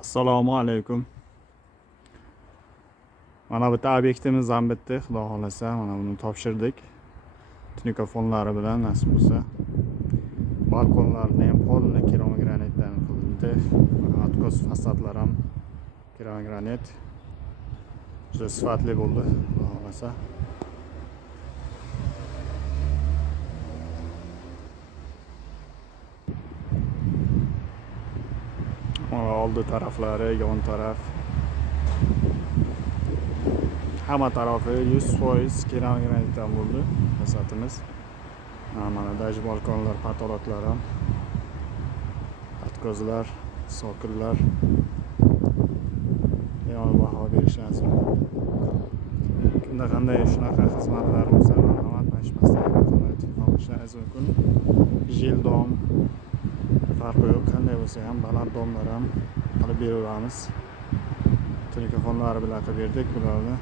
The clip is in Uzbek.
Assalomu alaykum. Mana bitta obyektimiz ham bitdi, xudo xolasa. Mana buni topshirdik. Tnikofonlari bilan nasib bo'lsa. Balkonlarni ham polni keramogranitdan qilindi. Atkos fasadlar ham keramogranit. Juda sifatli bo'ldi, xudo xolasa. Oldi taraflari, yon taraf. Hamma tarafi 100% keramogranitdan bo'ldi fasadimiz. Mana daj balkonlar, patolotlar ham, atkozlar, sokinlar. Yon baho berish lazım. Kimda qanday shunaqa xizmatlar bo'lsa, marhamat mashmasdan telefon qilishingiz mumkin. Jildom farqi yo'q, qanday bo'lsa ham baland domlar ham qilib beramiz. Telefonlari bilan qilib berdik bularni.